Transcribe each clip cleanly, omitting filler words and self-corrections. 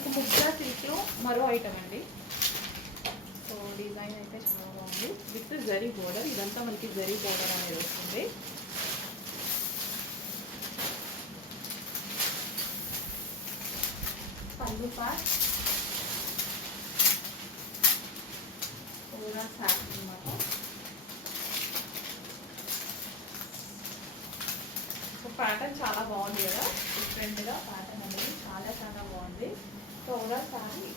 మీకు ముగ్గా సిల్క్లో మరో ఐటమ్ అండి. సో డిజైన్ అయితే చాలా బాగుంది విత్ జరీ బోర్డర్. ఇదంతా మనకి జరీ బోర్డర్ అనేది వస్తుంది. పళ్ళు పార్ట్ పూరా సాటిన్ అన్నమాట. సో ప్యాటర్న్ చాలా బాగుంది కదా, డిఫరెంట్గా ప్యాటర్న్ అనేది చాలా చాలా బాగుంది. So overall sorry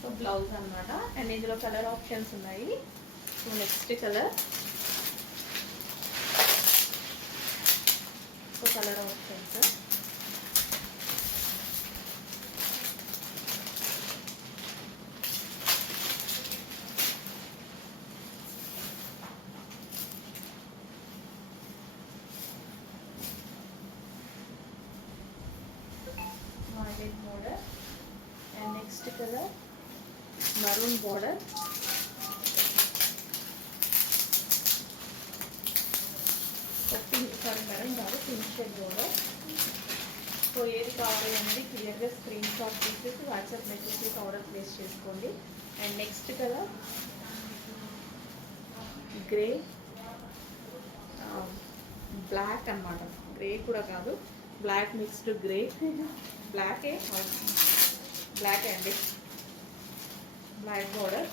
so blouse అనమాట. అండ్ ఇందులో కలర్ ఆప్షన్స్ ఉన్నాయి. So next colour, so colour options violet border and next color maroon border. Pink sorry madam కాదు, పింక్ షేడ్ బోర్డర్. సో ఏది కావాలి అనేది క్లియర్గా స్క్రీన్ షాట్ తీసేసి వాట్సాప్ మెసేజ్ చేసి ఆర్డర్ ప్లేస్ చేసుకోండి. And next colour grey black అన్నమాట. Grey కూడా కాదు, బ్లాక్ మిక్స్డ్ గ్రే. బ్లాకే అండి, బ్లాక్ బోర్డర్.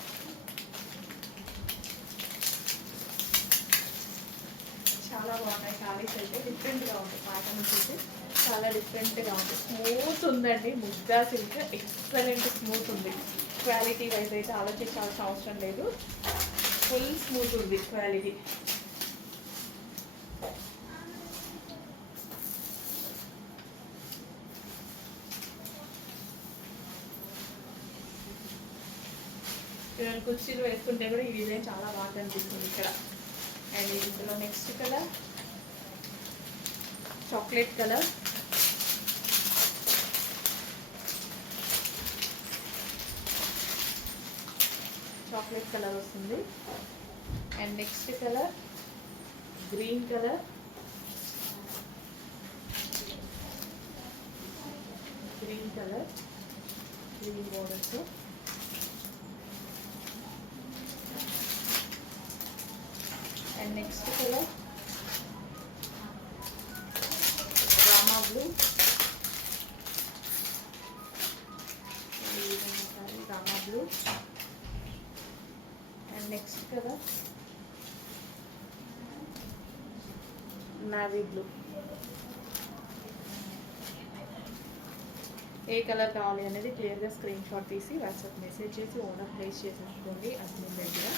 చాలా బాగున్నాయి శారీస్ అయితే, డిఫరెంట్గా ఉంటాయి. ప్యాటర్న్ వచ్చేసి చాలా డిఫరెంట్గా ఉంటుంది. స్మూత్ ఉందండి, ముగ్గా సిల్క్ ఎక్సలెంట్ స్మూత్ ఉంది. క్వాలిటీ వైజ్ అయితే ఆలోచించాల్సిన అవసరం లేదు, ఫుల్ స్మూత్ ఉంది క్వాలిటీ. పిల్లలు కుర్చీలు వేసుకుంటే కూడా ఈ డిజైన్ చాలా బాగా కనిపిస్తుంది ఇక్కడ. అండ్ ఇందులో next colour chocolate colour. Chocolate colour వస్తుంది. And next colour green colour. Green colour, green borders. And next colour రామా బ్లూ. రామా blue. And next colour navy blue. ఏ కలర్ కావాలి అనేది క్లియర్గా స్క్రీన్ షాట్ తీసి వాట్సాప్ మెసేజ్ చేసి ఆర్డర్ ప్లేస్ చేసేసుకోండి అడ్మిన్ దగ్గర.